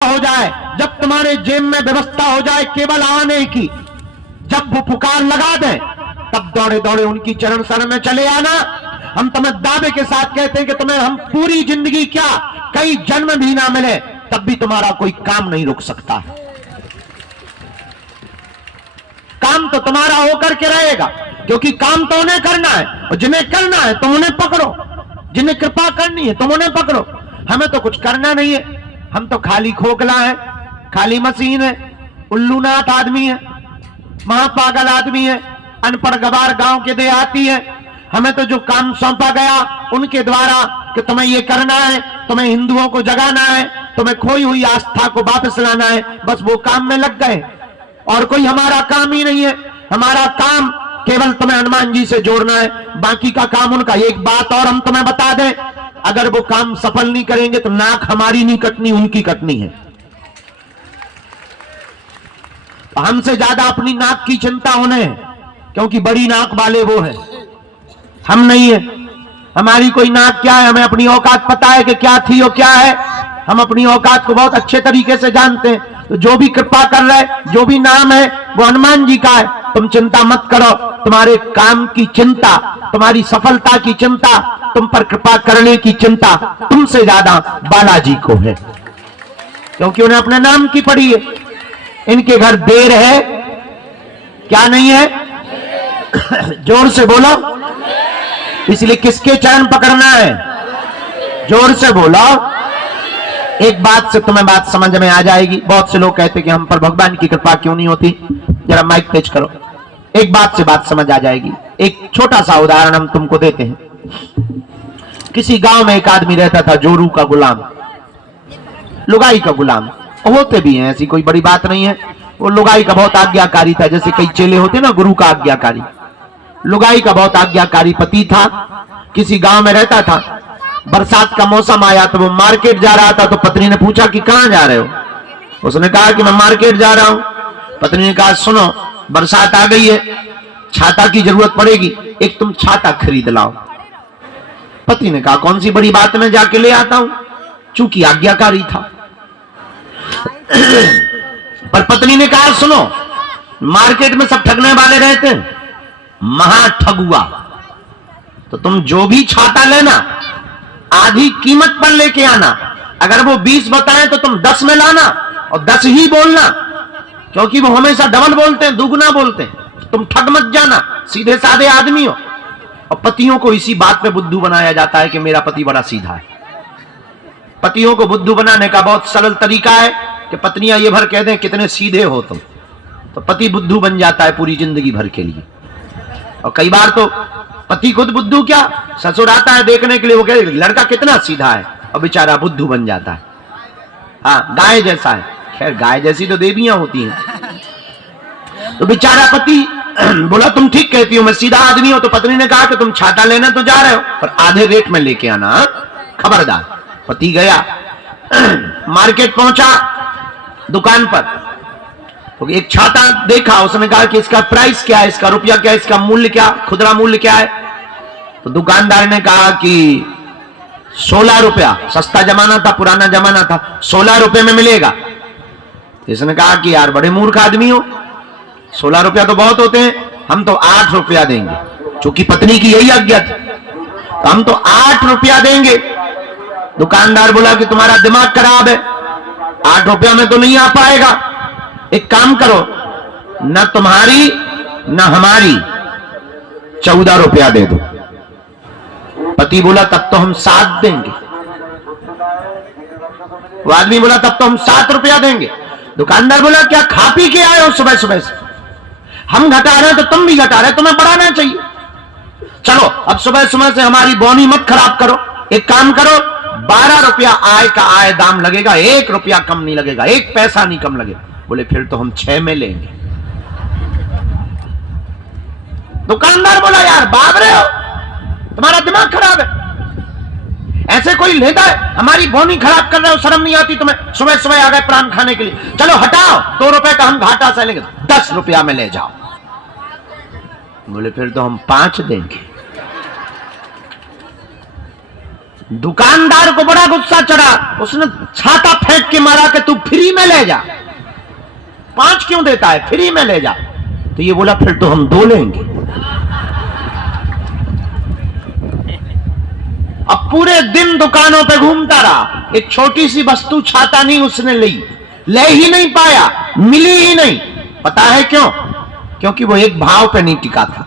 हो जाए, जब तुम्हारे जेब में व्यवस्था हो जाए केवल आने की, जब वो पुकार लगा दे तब दौड़े दौड़े उनकी चरण शरण में चले आना। हम तुम्हें दावे के साथ कहते हैं कि तुम्हें हम पूरी जिंदगी क्या कई जन्म भी ना मिले तब भी तुम्हारा कोई काम नहीं रुक सकता है। काम तो तुम्हारा होकर के रहेगा, क्योंकि काम तो उन्हें करना है, और जिन्हें करना है तुम उन्हें पकड़ो, जिन्हें कृपा करनी है तुम उन्हें पकड़ो। हमें तो कुछ करना नहीं है, हम तो खाली खोखला है, खाली मशीन है, उल्लूनाथ आदमी है, महापागल आदमी है, अनपढ़ गवार गांव के देहाती है। हमें तो जो काम सौंपा गया उनके द्वारा कि तुम्हें ये करना है, तुम्हें हिंदुओं को जगाना है, तुम्हें खोई हुई आस्था को वापस लाना है, बस वो काम में लग गए। और कोई हमारा काम ही नहीं है। हमारा काम केवल तुम्हें हनुमान जी से जोड़ना है, बाकी का काम उनका। एक बात और हम तुम्हें बता दें, अगर वो काम सफल नहीं करेंगे तो नाक हमारी नहीं कटनी, उनकी कटनी है। हमसे ज्यादा अपनी नाक की चिंता उन्हें है, क्योंकि बड़ी नाक वाले वो है, हम नहीं है। हमारी कोई नाक क्या है, हमें अपनी औकात पता है कि क्या थी और क्या है। हम अपनी औकात को बहुत अच्छे तरीके से जानते हैं। तो जो भी कृपा कर रहा है, जो भी नाम है वो हनुमान जी का है। तुम चिंता मत करो, तुम्हारे काम की चिंता, तुम्हारी सफलता की चिंता, तुम पर कृपा करने की चिंता तुमसे ज्यादा बालाजी को है, क्योंकि उन्हें अपने नाम की पड़ी है। इनके घर देर है, क्या नहीं है? जोर से बोलो। इसलिए किसके चरण पकड़ना है? जोर से बोलो। एक बात से तुम्हें बात समझ में आ जाएगी। बहुत से लोग कहते कि हम पर भगवान की कृपा क्यों नहीं होती। जरा माइक तेज करो, एक बात से बात समझ आ जाएगी। एक छोटा सा उदाहरण हम तुमको देते हैं। किसी गांव में एक आदमी रहता था, जोरू का गुलाम, लुगाई का गुलाम। होते भी हैं, ऐसी कोई बड़ी बात नहीं है। वो लुगाई का बहुत आज्ञाकारी था, जैसे कई चेले होते ना गुरु का आज्ञाकारी। लुगाई का बहुत आज्ञाकारी पति था, किसी गांव में रहता था। बरसात का मौसम आया तो वो मार्केट जा रहा था, तो पत्नी ने पूछा कि कहां जा रहे हो? उसने कहा कि मैं मार्केट जा रहा हूं। पत्नी ने कहा सुनो, बरसात आ गई है, छाता की जरूरत पड़ेगी, एक तुम छाता खरीद लाओ। पति ने कहा कौन सी बड़ी बात, मैं जाके ले आता हूं, चूंकि आज्ञाकारी था। पर पत्नी ने कहा सुनो, मार्केट में सब ठगने वाले रहते हैं, महा ठगुआ, तो तुम जो भी छाता लेना आधी कीमत पर लेके आना। अगर वो 20 बताएं तो तुम 10 में लाना, और 10 ही बोलना, क्योंकि वो हमेशा डबल बोलते हैं, दुगना बोलते हैं। तुम ठग मत जाना, सीधे साधे आदमी हो। और पतियों को इसी बात पे बुद्धू बनाया जाता है कि मेरा पति बड़ा सीधा है। पतियों को बुद्धू बनाने का बहुत सरल तरीका है कि पत्नियां ये भर कह दें कितने सीधे हो तुम, तो पति बुद्धू बन जाता है पूरी जिंदगी भर के लिए। और कई बार तो पति खुद बुद्धू क्या, ससुर आता है देखने के लिए, वो कहे लड़का कितना सीधा है, और बेचारा बुद्धू बन जाता है। हाँ, गाय जैसा है। खैर गाय जैसी तो देवियां होती हैं। तो बेचारा पति बोला तुम ठीक कहती हो, मैं सीधा आदमी हूं। तो पत्नी ने कहा कि तुम छाता लेना तो जा रहे हो, पर आधे रेट में लेके आना, खबरदार। पति गया, मार्केट पहुंचा, दुकान पर तो एक छाता देखा। उसने कहा कि इसका प्राइस क्या है, इसका रुपया क्या है, इसका मूल्य क्या, खुदरा मूल्य क्या है? तो दुकानदार ने कहा कि 16 रुपया, सस्ता जमाना था, पुराना जमाना था, 16 रुपये में मिलेगा। इसने कहा कि यार बड़े मूर्ख आदमी हो, 16 रुपया तो बहुत होते हैं, हम तो 8 रुपया देंगे। चूंकि पत्नी की यही आज्ञा थी, तो हम तो 8 रुपया देंगे। दुकानदार बोला कि तुम्हारा दिमाग खराब है, 8 रुपया में तो नहीं आ पाएगा। एक काम करो, न तुम्हारी न हमारी 14 रुपया दे दो। पति बोला तब तो हम 7 देंगे। वो आदमी बोला तब तो हम 7 रुपया देंगे। दुकानदार बोला क्या खा पी के आए हो सुबह सुबह से? हम घटा रहे हैं तो तुम भी घटा रहे, तुम्हें बढ़ाना चाहिए। चलो अब सुबह सुबह से हमारी बोनी मत खराब करो। एक काम करो, 12 रुपया आय का आय दाम लगेगा, 1 रुपया कम नहीं लगेगा, 1 पैसा नहीं कम लगेगा। बोले फिर तो हम 6 में लेंगे। दुकानदार बोला यार भाग रहे हो, तुम्हारा दिमाग खराब है, ऐसे कोई लेता है? हमारी बोनी खराब कर रहे हो, शर्म नहीं आती तुम्हें? सुबह सुबह आ गए प्राण खाने के लिए। चलो हटाओ, 2 रुपए का हम घाटा से लेंगे, 10 रुपया में ले जाओ। बोले फिर तो हम 5 देंगे। दुकानदार को बड़ा गुस्सा चढ़ा, उसने छाता फेंक के मारा कि तू फ्री जा। 5 क्यों देता है, फ्री में ले जा। तो ये बोला फिर तो हम 2 लेंगे। अब पूरे दिन दुकानों पे घूमता रहा, एक छोटी सी वस्तु छाता नहीं उसने ली, ले ही नहीं पाया, मिली ही नहीं। पता है क्यों? क्योंकि वो एक भाव पे नहीं टिका था।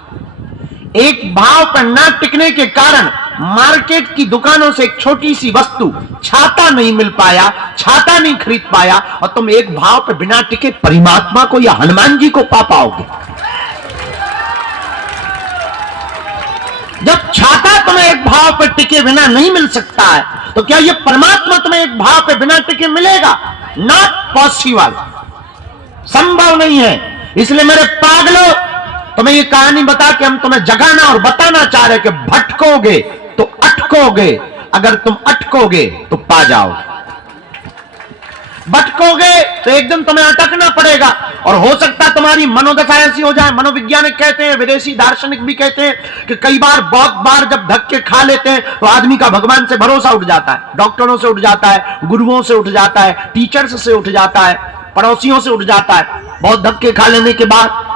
एक भाव पर ना टिकने के कारण मार्केट की दुकानों से एक छोटी सी वस्तु छाता नहीं मिल पाया, छाता नहीं खरीद पाया, और तुम एक भाव पर बिना टिके परमात्मा को या हनुमान जी को पा पाओगे। जब छाता तुम्हें एक भाव पर टिके बिना नहीं मिल सकता है, तो क्या ये परमात्मा तुम्हें एक भाव पर बिना टिके मिलेगा? नॉट पॉसिबल, संभव नहीं है। इसलिए मेरे पागलों, तुम्हें ये कहानी बता के हम तुम्हें जगाना और बताना चाह रहे कि भटकोगे तो अटकोगे, अगर तुम अटकोगे तो पा जाओगे। भटकोगे तो एक दिन तुम्हें अटकना पड़ेगा, और हो सकता है तुम्हारी मनोदशा ऐसी हो जाए। मनोवैज्ञानिक कहते हैं, विदेशी दार्शनिक भी कहते हैं कि कई बार, बहुत बार जब धक्के खा लेते हैं तो आदमी का भगवान से भरोसा उठ जाता है, डॉक्टरों से उठ जाता है, गुरुओं से उठ जाता है, टीचर्स से उठ जाता है, पड़ोसियों से उठ जाता है। बहुत धक्के खा लेने के बाद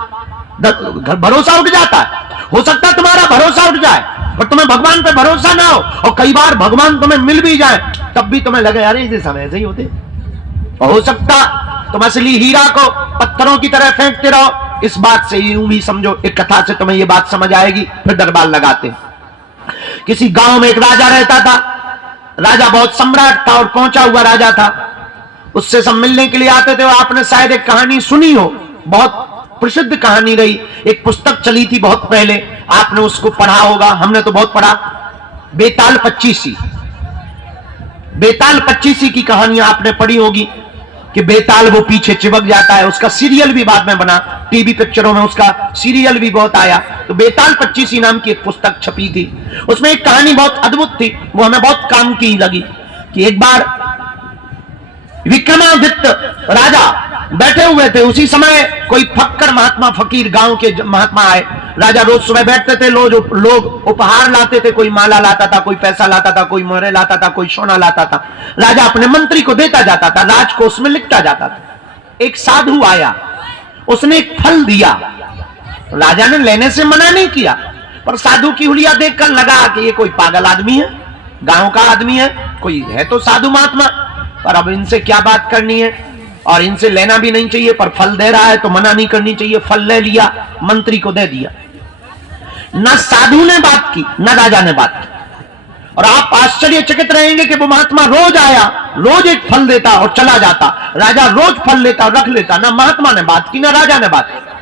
भरोसा उठ जाता है। हो सकता है तुम्हारा भरोसा उठ जाए, पर तुम्हें भगवान पे भरोसा ना हो, और कई बार भगवान तुम्हें मिल भी जाए तब भी तुम्हें लगे अरे इस समय ऐसे ही होते। और हो सकता तुम असली हीरा को पत्थरों की तरह फेंकते रहो। इस बात से यूं भी समझो, एक कथा से तुम्हें यह बात समझ आएगी, फिर दरबार लगाते। किसी गांव में एक राजा रहता था। राजा बहुत सम्राट था और पहुंचा हुआ राजा था। उससे सब मिलने के लिए आते थे। और आपने शायद एक कहानी सुनी हो, बहुत प्रसिद्ध कहानी रही, एक पुस्तक चली थी बहुत पहले, आपने उसको पढ़ा होगा, हमने तो बहुत पढ़ा, बेताल पच्चीसी। बेताल पच्चीसी की कहानी आपने पढ़ी होगी कि बेताल वो पीछे चिपक जाता है। उसका सीरियल भी बाद में बना, टीवी पिक्चरों में उसका सीरियल भी बहुत आया। तो बेताल पच्चीसी नाम की एक पुस्तक छपी थी। उसमें एक कहानी बहुत अद्भुत थी, वो हमें बहुत काम की लगी। कि एक बार विक्रमादित्य राजा बैठे हुए थे, उसी समय कोई फक्कर महात्मा, फकीर गांव के महात्मा आए। राजा रोज सुबह बैठते थे, लोग उपहार लाते थे, कोई माला लाता था, कोई पैसा लाता था, कोई मोहरे लाता था, कोई सोना लाता था। राजा अपने मंत्री को देता जाता था, राजकोष में लिखता जाता था। एक साधु आया, उसने एक फल दिया। राजा ने लेने से मना नहीं किया, पर साधु की हुलिया देखकर लगा कि ये कोई पागल आदमी है, गांव का आदमी है, कोई है तो साधु महात्मा, पर अब इनसे क्या बात करनी है, और इनसे लेना भी नहीं चाहिए, पर फल दे रहा है तो मना नहीं करनी चाहिए। फल ले लिया, मंत्री को दे दिया। न साधु ने बात की, न राजा ने बात की। और आप आश्चर्यचकित रहेंगे कि वो महात्मा रोज आया, रोज एक फल देता और चला जाता। राजा रोज फल लेता और रख लेता। ना महात्मा ने बात की, ना राजा ने बात की।